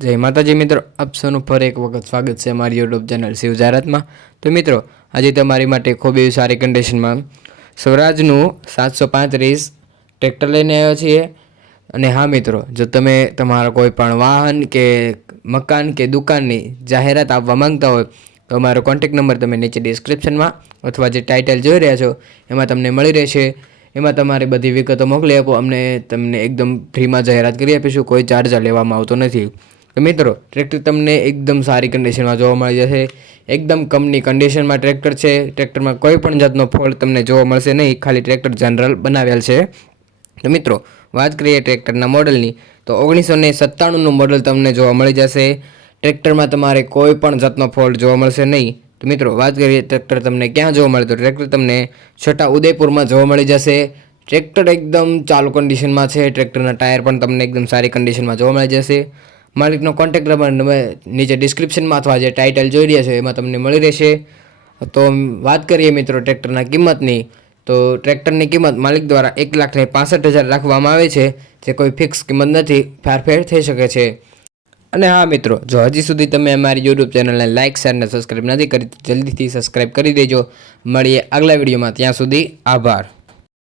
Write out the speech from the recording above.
જય માતાજી મિત્રો, આપ સૌનું ફરી એક વખત સ્વાગત છે અમારી યુટ્યુબ ચેનલ શિવ જાહેરાતમાં। તો મિત્રો, આજે તમારી માટે ખૂબ એવી સારી કન્ડિશનમાં સ્વરાજનું 735 ટ્રેક્ટર લઈને આવ્યો છીએ। અને હા મિત્રો, જો તમે તમારા કોઈ પણ વાહન કે મકાન કે દુકાનની જાહેરાત આપવા માંગતા હોય તો અમારો કોન્ટેક્ટ નંબર તમે નીચે ડિસ્ક્રિપ્શનમાં અથવા જે ટાઇટલ જોઈ રહ્યા છો એમાં તમને મળી રહેશે। એમાં તમારી બધી વિગતો મોકલી આપો, અમને તમને એકદમ ફ્રીમાં જાહેરાત કરી આપીશું, કોઈ ચાર્જ લેવામાં આવતો નથી। તો મિત્રો, ટ્રેક્ટર તમને એકદમ સારી કન્ડિશનમાં જોવા મળી જશે। એકદમ કંપની કન્ડિશનમાં ટ્રેક્ટર છે। ટ્રેક્ટરમાં કોઈ પણ જાતનો ફોલ્ટ તમને જોવા મળશે નહીં, ખાલી ટ્રેક્ટર જનરલ બનાવેલ છે। તો મિત્રો, વાત કરીએ ટ્રેક્ટરના મોડલની તો 1997નું મોડલ તમને જોવા મળી જશે। ટ્રેક્ટરમાં તમારે કોઈ પણ જાતનો ફોલ્ટ જોવા મળશે નહીં। તો મિત્રો, વાત કરીએ ટ્રેક્ટર તમને ક્યાં જોવા મળે તો ટ્રેક્ટર તમને છોટા ઉદેપુરમાં જોવા મળી જશે। ટ્રેક્ટર એકદમ ચાલુ કન્ડિશનમાં છે। ટ્રેક્ટરના ટાયર પણ તમને એકદમ સારી કન્ડિશનમાં જોવા મળી જશે। માલિકનો કોન્ટેક્ટ નંબર નીચે ડિસ્ક્રિપ્શનમાં અથવા જે ટાઇટલ જોઈ રહ્યા છો એમાં તમને મળી રહેશે। તો વાત કરીએ મિત્રો ટ્રેક્ટરના કિંમતની તો ટ્રેક્ટરની કિંમત માલિક દ્વારા 1,65,000 રાખવામાં આવે છે, જે કોઈ ફિક્સ કિંમત નથી, ફેરફાર થઈ શકે છે। અને હા મિત્રો, જો હજી સુધી તમે અમારી યુટ્યુબ ચેનલને લાઇક શેર અને સબસ્ક્રાઈબ નથી કરી તો જલ્દીથી સબસ્ક્રાઈબ કરી દેજો। મળીએ આગલા વિડીયોમાં, ત્યાં સુધી આભાર।